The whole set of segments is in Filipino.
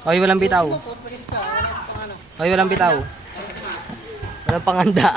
Hoy, walang bitaw. Hoy, walang bitaw. Walang panganda.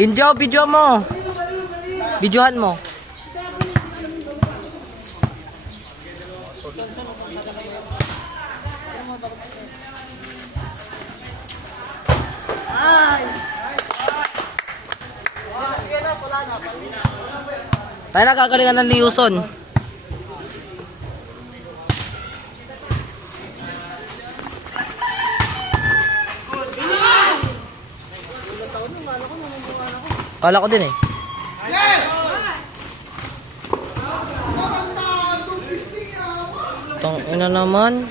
Injo, video mo. Videohan mo. Tayo nakagalingan ng Liuson. Kala ko din eh. Tong ina naman.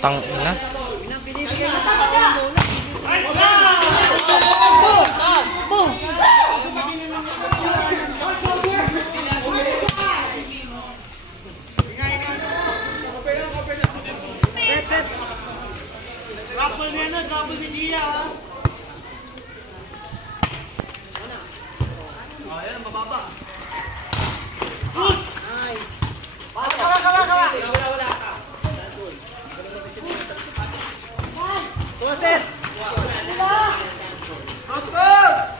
Tang ina. Double niya na, double ni Gia. Ayan, mababa. Nice. Kawa. Wala ka. Set. Oscar!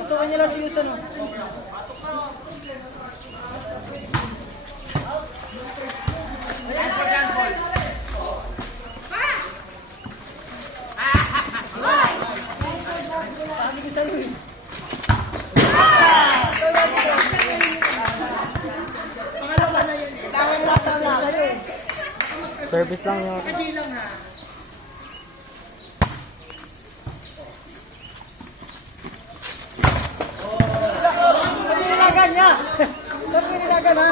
Pasukan niyo lang si Yuson. Pasok na. Service lang yun. Kabilang ha. Nilagan niya. Ba't nilagan ha?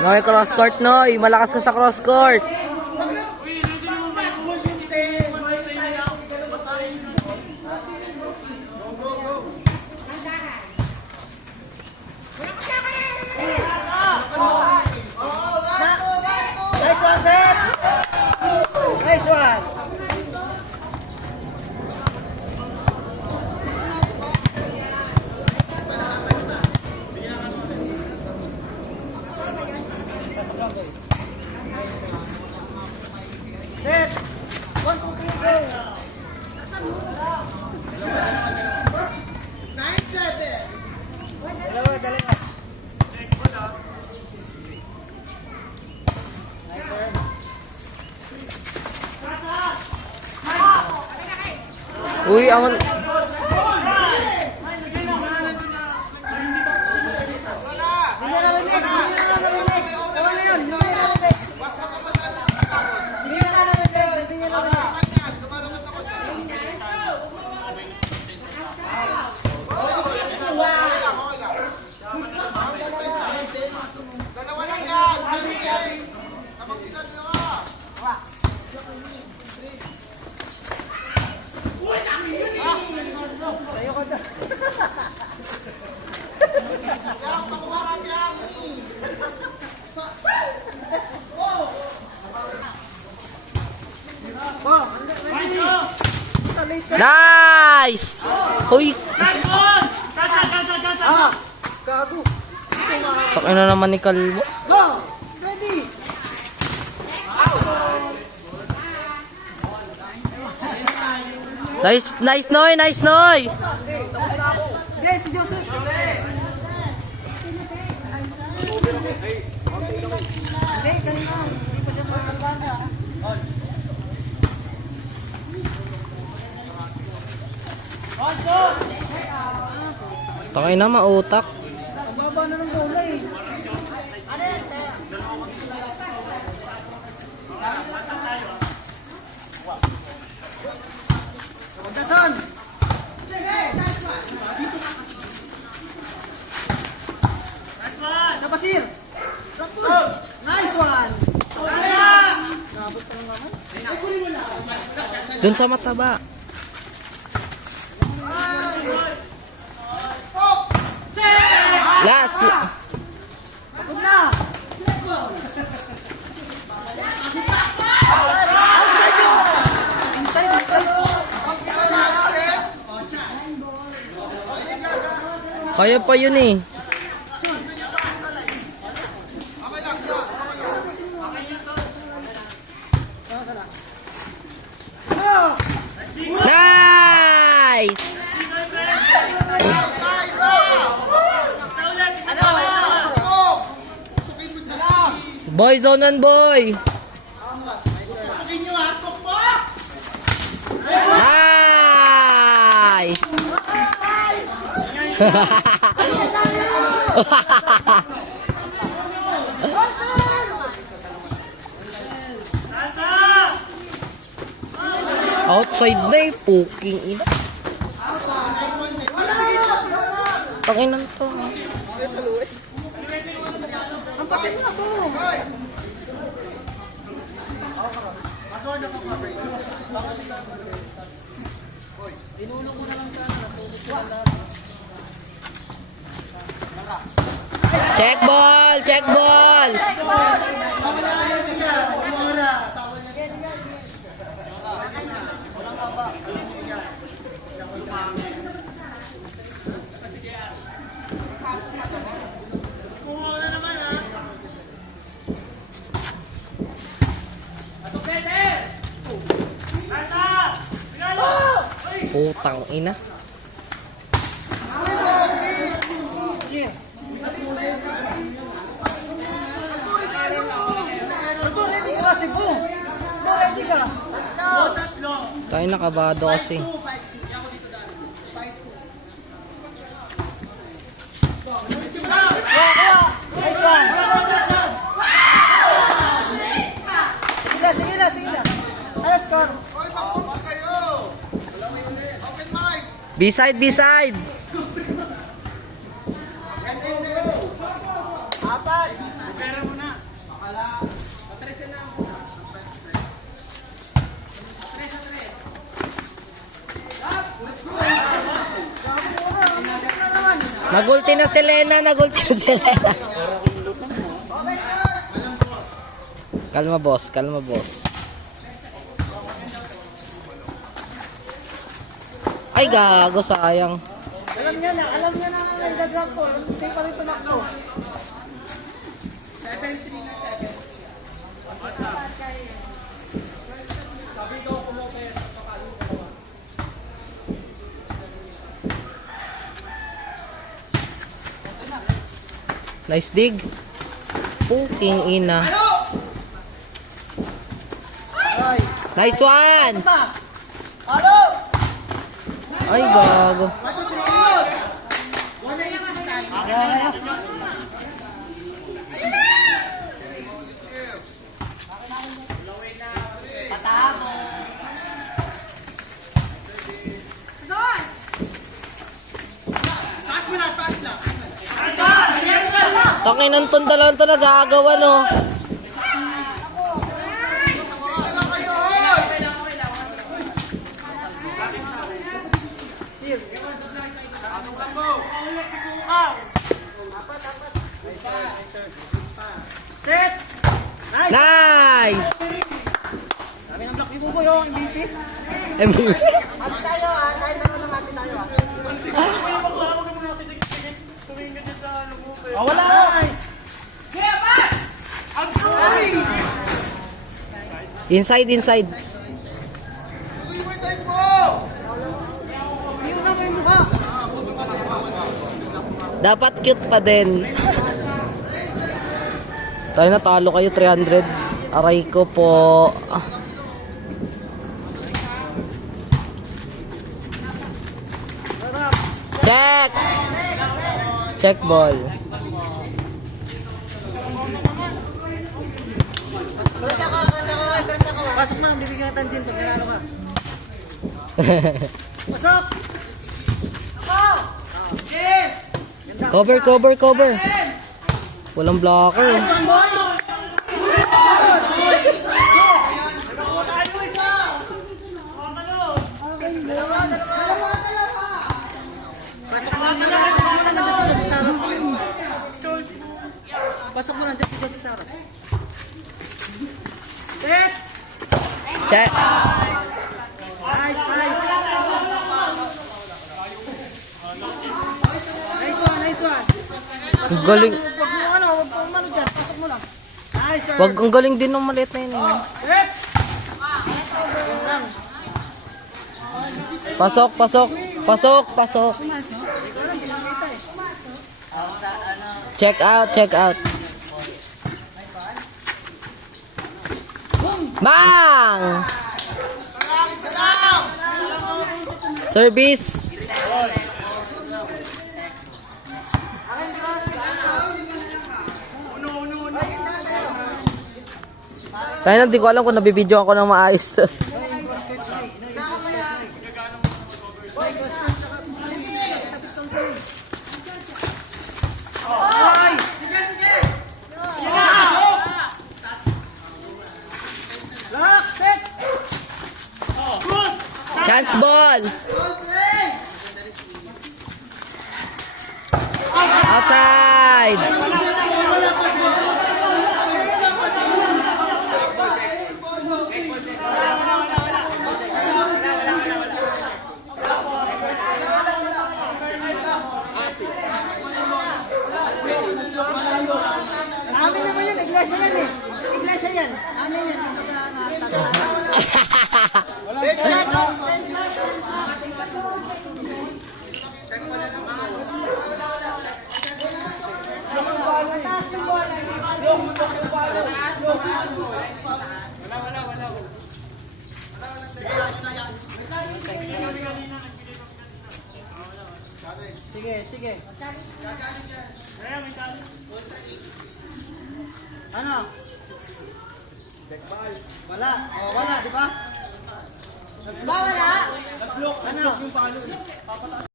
Noy, cross court, Noy. Malakas ka sa cross court. Nice one, Seth! Nice one! Set! 1, 2, 3, go! Dalawa, dalawa. Nice, sir. Uy, ang... Hindi na narinig, hindi na narinig. Tama na yun, hindi na narinig. Hindi na narinig, hindi na narinig. Dalawa lang yan! Tamang sinan nyo! Tayo ka na. Yang, pakuhaan yang! Oh, ready. Talate ka. Nice! Uy! Ah, gago. Takin na naman ni Kalbo. Go! Ready! Nice, nice, Noy! Nice, Noy! Yes, si Joseph. Hindi, kanina. Hindi pa siya makakabanda. Takin na, mautak. Ang baba na ng bola eh. Pagkasan! Sa Basir! Nice one! Dun sa mataba. Last. Pagod na! Outside yun! Inside, inside! Kaya pa yun eh. Go! Nice! Boy, zone on boy! Nice! Outside na eh, puking ina. Takinan to. Ang pasin na to! Check ball! Check ball! Putang ina. Cebu, ready ka ba, Cebu? Cebu, ready ka? Tayo nakabado kasi. Nice one! Sige na, sige na. Ano score? Hoy, pang-oops kayo! Open mic! B-side, B-side! Apat! Pera mo na! Nagulti na si Lena, nagulti na si Lena. Kalma boss, kalma boss. Ay gago, sayang. Alam niya na ang nagdadrag ko. Hindi pa rin tumakbo. 7-3 na 7. Sabi ko kumote. Nice dig. Puking ina. Nice one. Alo! Ay gago. Takinan tong dalawang to nag-aagawan, no? Set! Nice! Kami ng block. Yung bubo yung MVP. MVP. Hati tayo ha. Kahit naman ng hati tayo ha. Oh, wala! Nice! Kaya pa! Inside, inside. Yung na mo yung mukha. Dapat cute pa din. Tayo natalo kayo 300. Aray ko po. Check! Check ball. Pasok mo lang, bibigyan kita ng gin pag nanalo ka. Pasok! Ako! Gin! Cover, cover, cover. Walang blocker. Pasok mo lang dito si Sarah. Set! Check. Nice, nice. Nice one, nice one. Ang galing. Wag mo ano, wag mo ano dyan. Pasok mo lang. Nice, sir. Wag, ang galing din ng maliit na yun. Set! Pasok, pasok. Pasok, pasok. Check out, check out. Bang! Service. Tayo na, di ko alam kung nabibidyo ako ng maayos. Lock, set! Chance ball. Outside. Amin naman yan, iglesia yan eh. Iglesia yan. Amin yan. Sige, sige. Ano? Wala. Oh, wala, di ba? Wala. Ano?